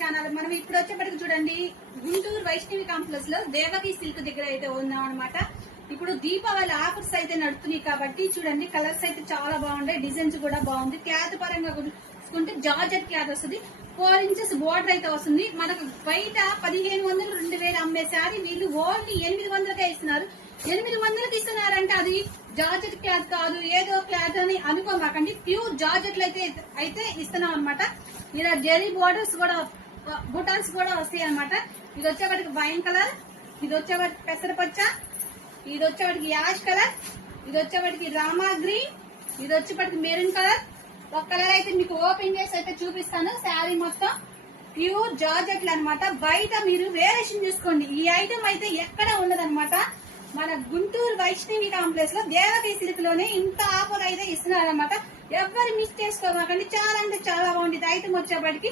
Channel. మనం ఇప్పుడు వచ్చేప్పటికి చూడండి గుంటూరు వైష్ణవి కాంప్లెక్స్లో దేవకి సిల్క్ దగ్గర అయితే ఉన్నాం అనమాట ఇప్పుడు దీపావళి ఆఫర్స్ అయితే నడుపుతున్నాయి కాబట్టి చూడండి కలర్స్ అయితే చాలా బాగుంటాయి డిజైన్స్ కూడా బాగుంది. క్లాత్ పరంగా చూసుకుంటే జార్జెట్ క్లాత్ వస్తుంది ఫోర్ ఇంచెస్ బోర్డర్ అయితే వస్తుంది. మనకు బయట పదిహేను వందలు రెండు వేలు అమ్మే శారీ వీళ్ళు ఓన్లీ ఎనిమిది వందలకే ఇస్తున్నారు. ఎనిమిది వందలకి ఇస్తున్నారంటే అది జార్జెట్ క్లాత్ కాదు ఏదో క్లాత్ అని అనుకోమాకండి ప్యూర్ జార్జెట్లు అయితే అయితే ఇస్తున్నాం అనమాట ఇలా జెరీ బోర్డర్స్ కూడా బుటాన్స్ కూడా వస్తాయి అనమాట ఇది వచ్చేవాటికి వైన్ కలర్ ఇది వచ్చేవాటికి పెసరపచ్చ ఇది వచ్చేవాటికి యాష్ కలర్ ఇది వచ్చేవాటికి రామా గ్రీన్ ఇది వచ్చేప్పటికి మెరూన్ కలర్. ఒక కలర్ అయితే మీకు ఓపెన్ చేసి అయితే చూపిస్తాను. శారీ మొత్తం ప్యూర్ జార్జెట్లు అన్నమాట. బయట మీరు వేరేషన్ చూసుకోండి ఈ ఐటమ్ అయితే ఎక్కడ ఉండదన్నమాట. మన గుంటూరు వైష్ణవి కాంప్లెక్స్లో దేవతీ సిల్క్లోనే ఇంత ఆఫర్ అయితే ఇస్తున్నారు అనమాట ఎవరు మిస్ చేసుకోమాకండి చాలా అంటే చాలా బాగుంటుంది. ఐటమ్ వచ్చేప్పటికి